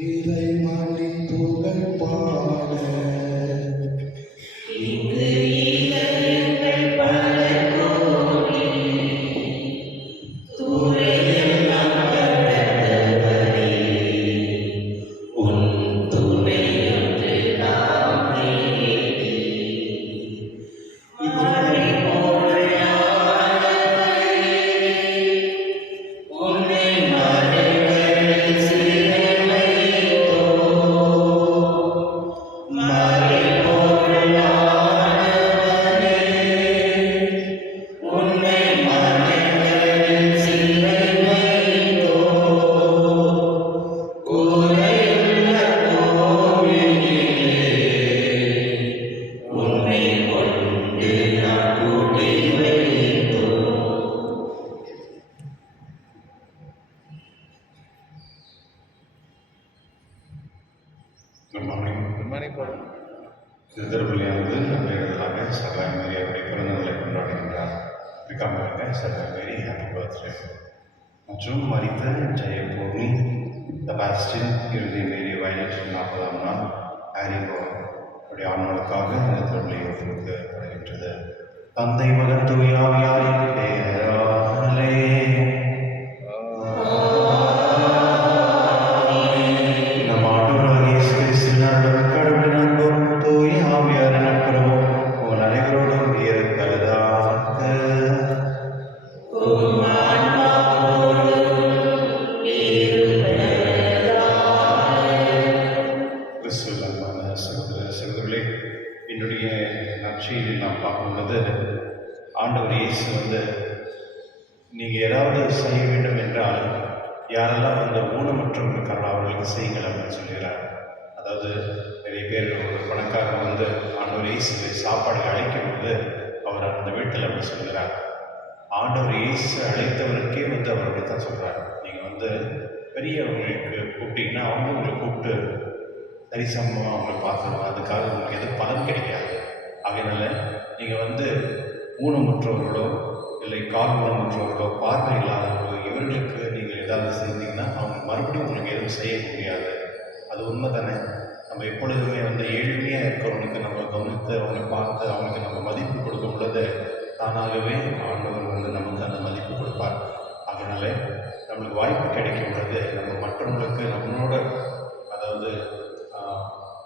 இறைவனின் புகழ் பாட. glória. தந்தை பலன் கிடைக்காது. அதனால் நீங்கள் வந்து ஊனமுற்றவர்களோ இல்லை கால் ஊனமுற்றவர்களோ பார்வை இல்லாதவர்களோ இவர்களுக்கு நீங்கள் ஏதாவது செஞ்சீங்கன்னா அவங்க மறுபடியும் உங்களுக்கு எதுவும் செய்ய முடியாது. அது உண்மை தானே நம்ம எப்பொழுதுமே வந்து ஏழ்மையாக இருக்கிறவங்களுக்கு நம்ம கவனித்து அவங்களை பார்த்து அவங்களுக்கு நம்ம மதிப்பு கொடுக்கும் பொழுது தானாகவே ஆண்டவர் வந்து நமக்கு அந்த மதிப்பு கொடுப்பார். அதனால் நம்மளுக்கு வாய்ப்பு கிடைக்கும் பொழுது நம்ம மற்றவங்களுக்கு நம்மளோட அதாவது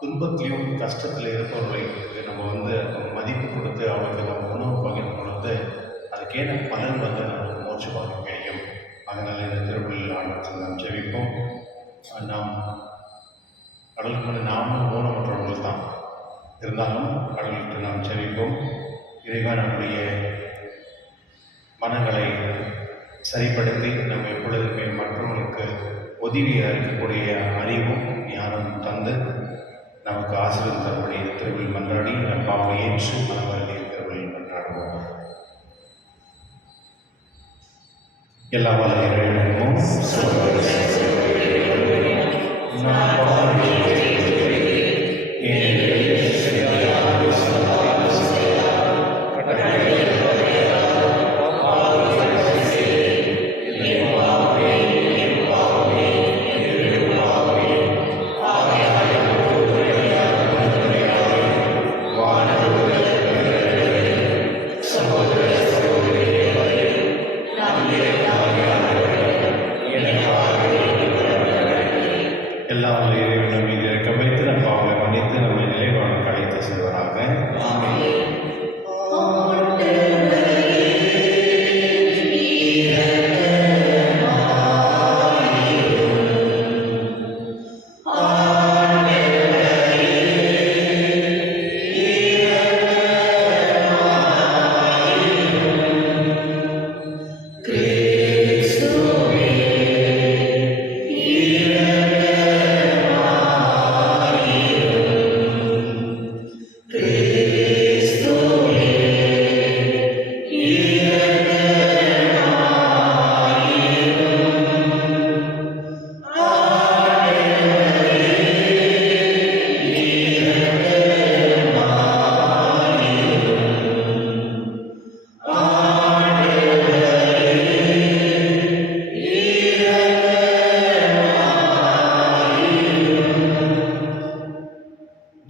துன்பத்திலையும் கஷ்டத்தில் இருப்பவர்களுக்கு நம்ம வந்து மதிப்பு கொடுத்து அவங்களுக்கு நம்ம உணவு பகிர்ந்து கொடுத்து அதுக்கேன பலன் வந்து நமக்கு மோட்ச பாகம் கிடைக்கும். அதனால் இந்த திருவிழில் ஆண்டத்தில் நாம் ஜெபிப்போம். நாம் கடலுக்கு முன்னே நாமும் ஊனமற்றவர்கள் தான். இருந்தாலும் கடலுக்கு நாம் ஜெபிப்போம். இறைவா நம்முடைய மனங்களை சரிப்படுத்தி நம்ம எப்பொழுதுமே மற்றவர்களுக்கு உதவியாக இருக்கக்கூடிய அறிவும் ஞானம் தந்து நமக்கு ஆசீர்வாதம் தரும்படி இந்த மன்றாடி நம் ஏற்று மனவர்களை திருவிழி மன்றாடுவோம். எல்லா வல்ல இறைவனும் நாம்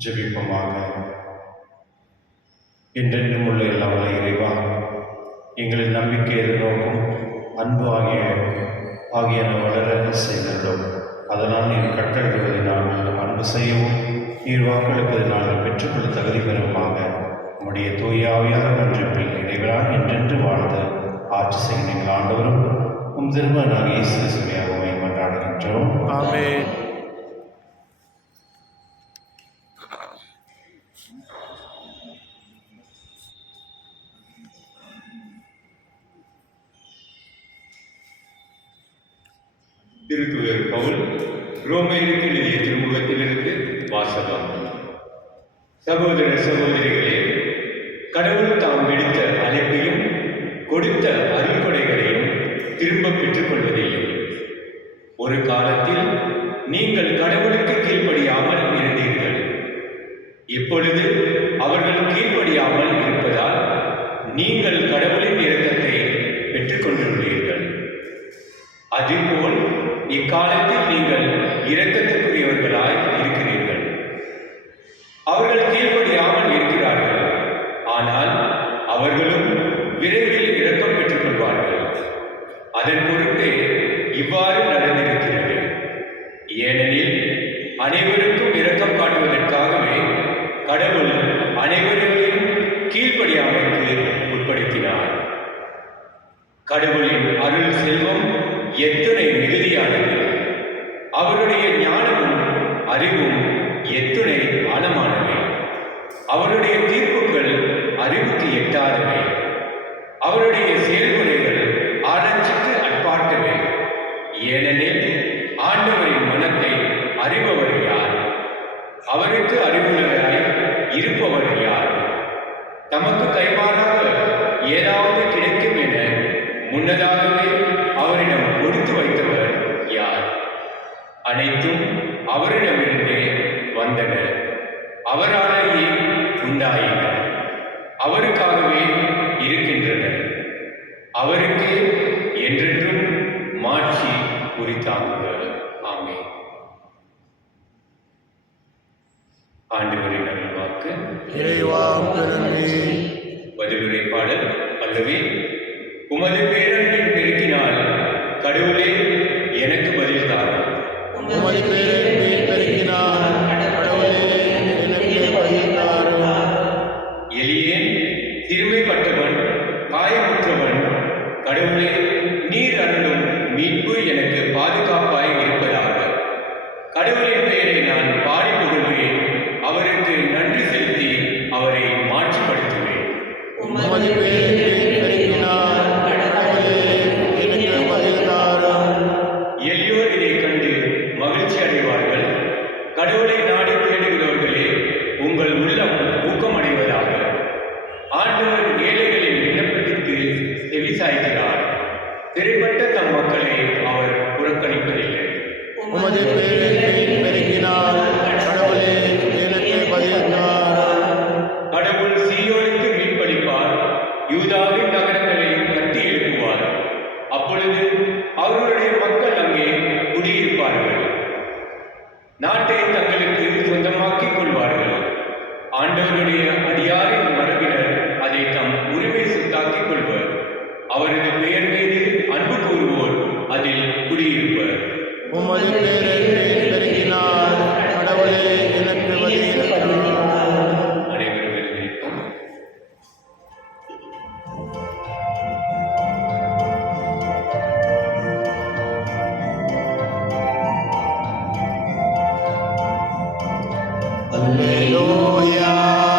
ஜெபிப்பமாக. என்றென்றும் உள்ள எல்லாமல்ல இறைவா எங்களின் நம்பிக்கை எதிர்நோக்கும் அன்பு ஆகிய ஆகியன வளர செய்தோம் அதனால் நீர் கட்டழுவதை நாங்கள் அன்பு செய்யவும் நீர் வாக்களிப்பதை நாங்கள் பெற்றுக்கொள்ள தகுதி பெறுவமாக. நம்முடைய தூயாவியாக பன்றிப்பில் இறைவராக என்றென்று வாழ்ந்து ஆட்சி செய்ய நீங்கள் ஆண்டவரும் உம் திருமணாக இயேசு சுவையாகவும் மன்றாடுகின்றோம் ஆமே திருத்துயர் பவுல் ரோமேருக்கு எழுதிய திருமுகத்திலிருந்து வாசகம். சகோதர சகோதரிகளே கடவுள் தாம் விடுத்த பதிவுரை பாடல் அதுவே உமது பேரன் புறக்கணிப்பதில்லை உமது பேரில் பெருக்கினால் கடவுளே எனக்கு பதில் Aleluya.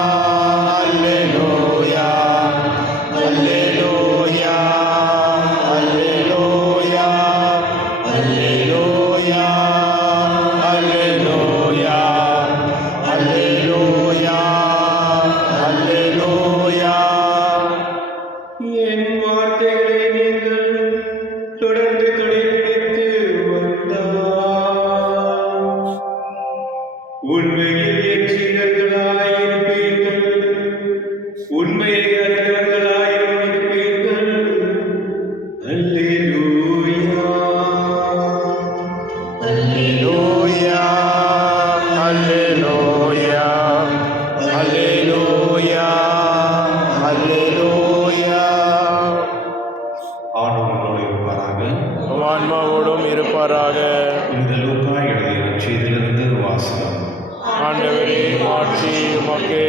உண்டாவதாக ஆண்டவரே மாற்றி உமக்கே.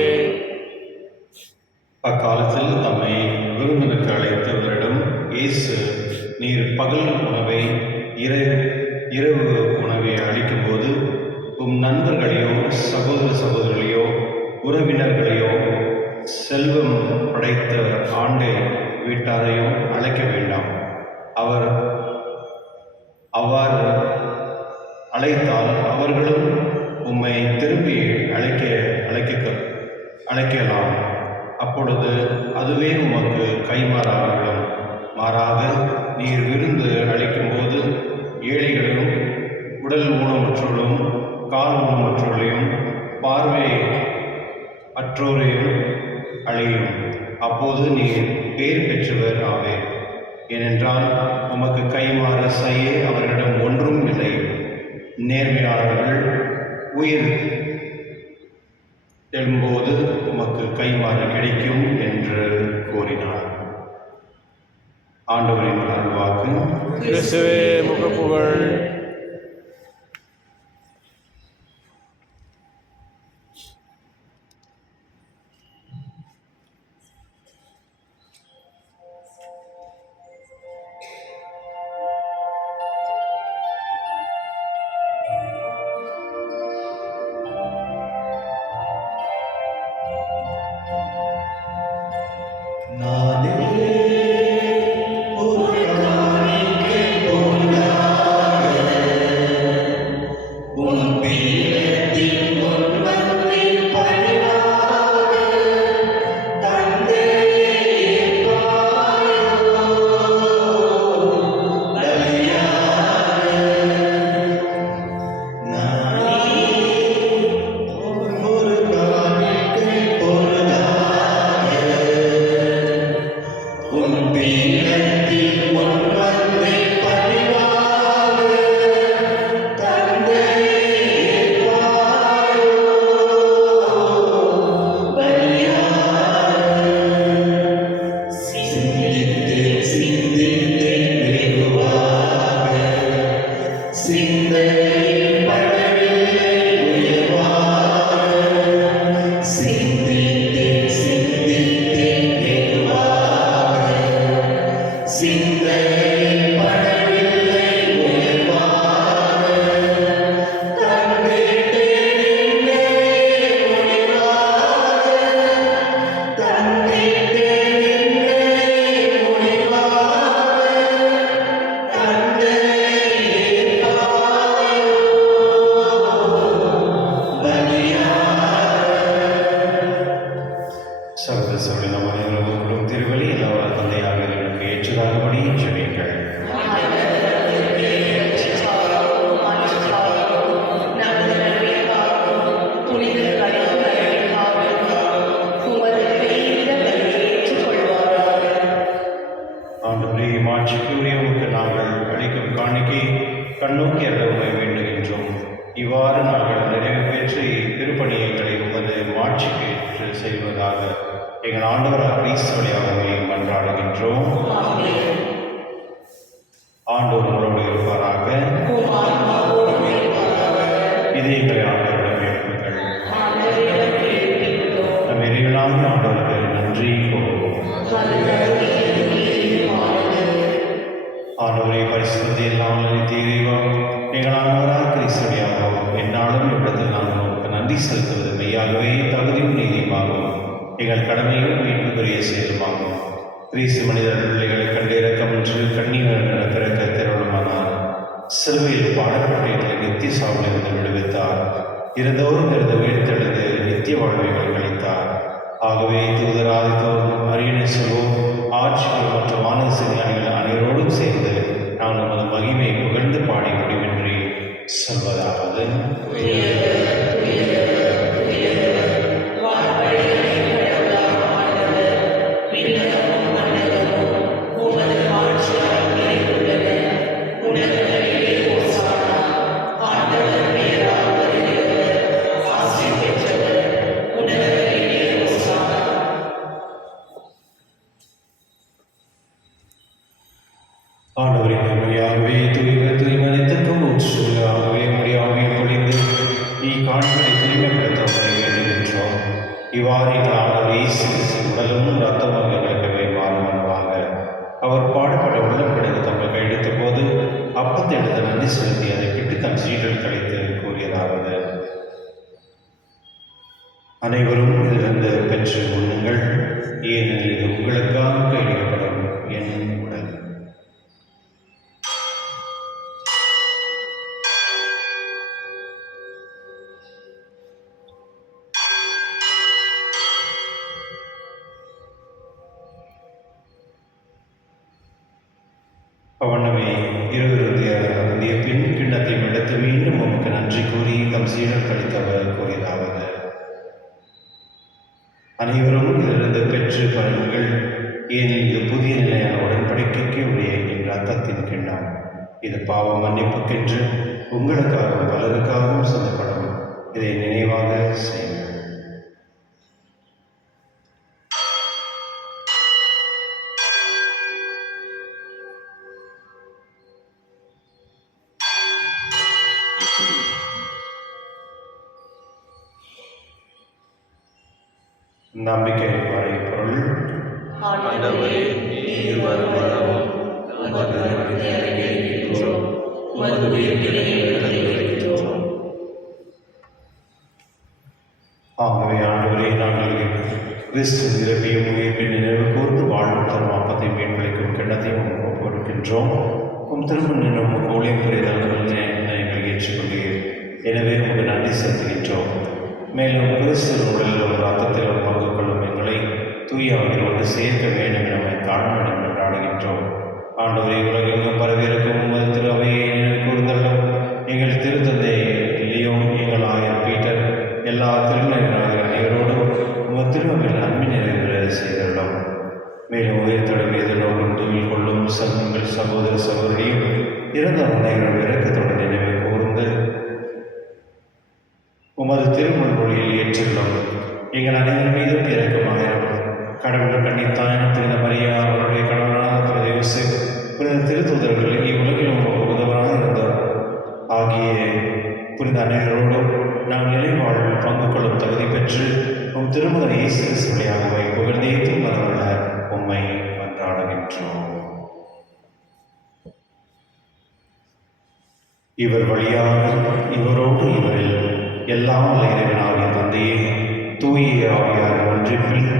கால் ஊனமுற்றோரையும் பார்வை அற்றோரையும் அழையும். அப்போது நீ பேர் பெற்றவர் ஆவே ஏனென்றால் உமக்கு கைமாற செய்ய அவர்களிடம் ஒன்றும் இல்லை. நேர்மையாளர்கள் உயிர் எழும்போது உமக்கு கைமாற கிடைக்கும் என்று கூறினார். ஆண்டவரின் அருள்வாக்கு. கிறிஸ்துவே முகப்புகள் Nade in there. மரியாதை அவர்களையும் மன்றாடுகின்றோம். கண்ணியவர் நடத்திறக்க திருமணமானார் சிலுவையில் பாடப்பட்ட நித்திய வந்து விடுவித்தார். இருந்தோறும் இருந்து உயிர்த்தெழுந்து நித்திய வாழ்வை கண்களித்தார் ஆகவே தூதராதித்தோரும் அரியணை செல்வோ ஆட்சிகள் மற்றும் வானக சிங்கானிகள் அனைவரோடும் சேர்ந்து நாம் நமது மகிமை புகழ்ந்து பாடி முடிவின்றி சொல்வதாவது நீ தூய்மைப்படுத்த உங்களை வேண்டுகின்றோம் இவ்வாறு எங்கள் இயேசு உடலும் ரத்தமும் எங்களுக்கு மாறுமனவாக அவர் பாடுபட்ட உள்ளம் கிடந்து தங்கள் கையெழுத்த போது அப்பத்தை எடுத்த நன்றி செலுத்தி அதை விட்டு தன் சீடல் கிடைத்து கூறியதாவது. அனைவரும் இதிலிருந்து பெற்று கொள்ளுங்கள். ஏனெனில் இது உங்களுக்காக கைவிடப்படும் என் மீண்டும் உமக்கு நன்றி கூறி தம் சீடர் கழித்தவர் கூறியதாவது அனைவரும் இதிலிருந்து பெற்று பலன்கள் ஏனில் இது புதிய நிலையான உடன்படிக்கைக்கு உரிய என் ரத்தத்தின் கிண்ணம். இது பாவ மன்னிப்புக்கென்று உங்களுக்காகவும் பலருக்காகவும் சொல்லப்படும். இதை நினைவாக நம்பிக்கையின் மறைப்பொருள் ஆண்டவரே நீர் வருமானமும் உமது மரணத்தை அறிக்கையிடுகின்றோம் உமது உயிர்ப்பினை எடுத்துரைக்கின்றோம் ஆகவே ஆண்டவரே நாங்கள் கிறிஸ்து இறப்பியும் உயிர்ப்பின் நினைவு கூர்ந்து வாழ்வு தரும் அப்பத்தை மீன்பிடிக்கும் கிண்ணத்தையும் உமக்கு கொடுக்கின்றோம். உம் திரும்ப நின்று உமக்கு ஊழியம் புரிதல் எங்களை ஏற்றுக்கொண்டீர் எனவே உமக்கு நன்றி செலுத்துகின்றோம். மேலும் கிறிஸ்து உடலிலும் ரத்தத்திலும் பங்கு கொள்ளும் எங்களை தூய அவர்களோடு சேர்க்க வேண்டும் என தாழ்மையுடன் கொண்டாடுகின்றோம். ஆண்டவரை உலகெங்கும் பரவிருக்கும் இவர் வழியாக இவரோடு இவரில் எல்லாம் இறைவனாகிய தந்தையே தூய ஆவியார் ஒன்றிப்பில்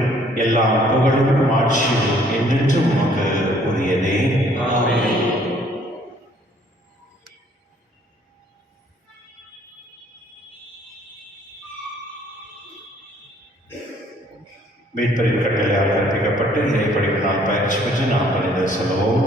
எல்லாம் புகழும் ஆட்சியும் என்றென்றும் உமக்கு உரியதே. மீட்பரின் கட்டளையால் கற்பிக்கப்பட்டு படிப்பினால் பயிற்சி பெற்று நாம் கணித செல்வோம்.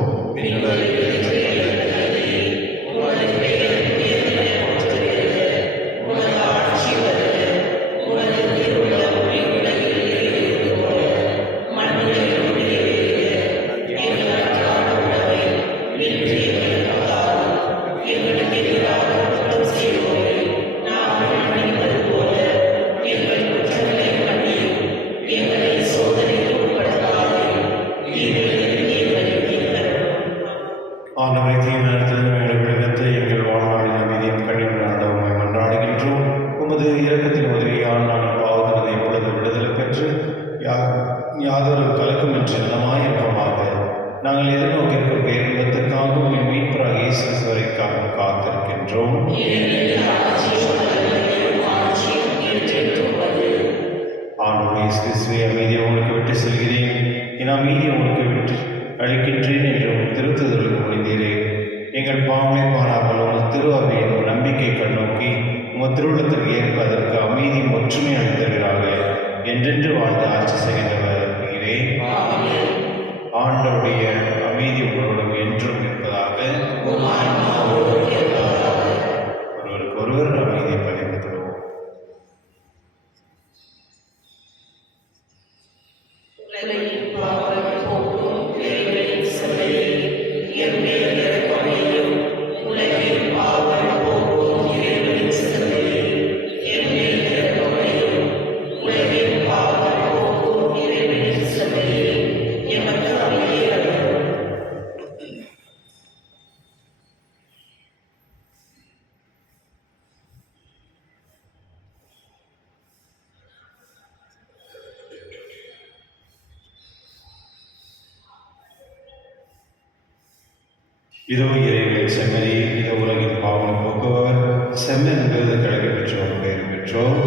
என்றென்று வாழ்ந்து ஆட்சி செய்கின்றவர் நீரே. ஆண்டோடைய அமைதி உங்களோடும் என்றும் இருப்பதாக. இதோ இறைவன் செம்மறி இந்த உலகின் பாவம் போக்குபவர் செம்மன் விருது கிடைக்கப்பெற்றோம் பெயர் பெற்றோம்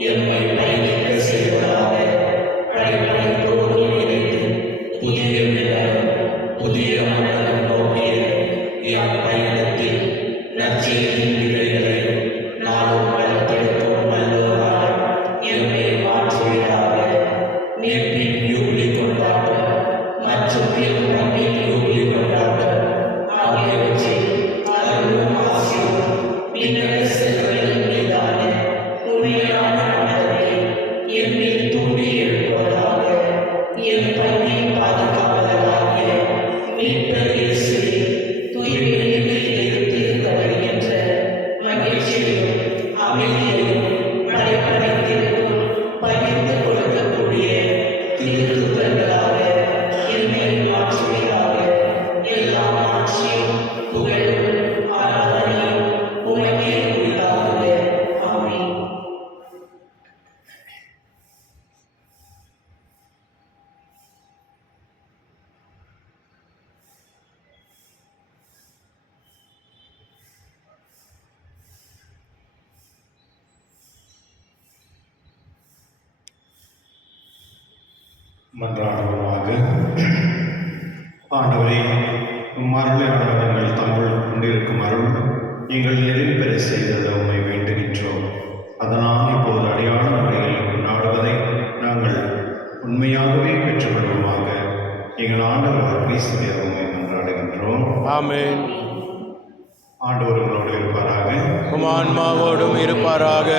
in my ஆன்மாவோடும் இருப்பாராக.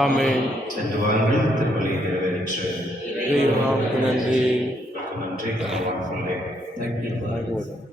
ஆமென். சென்று வாருங்கள் திருவள்ளி நிறைவேற்று நன்றி நன்றி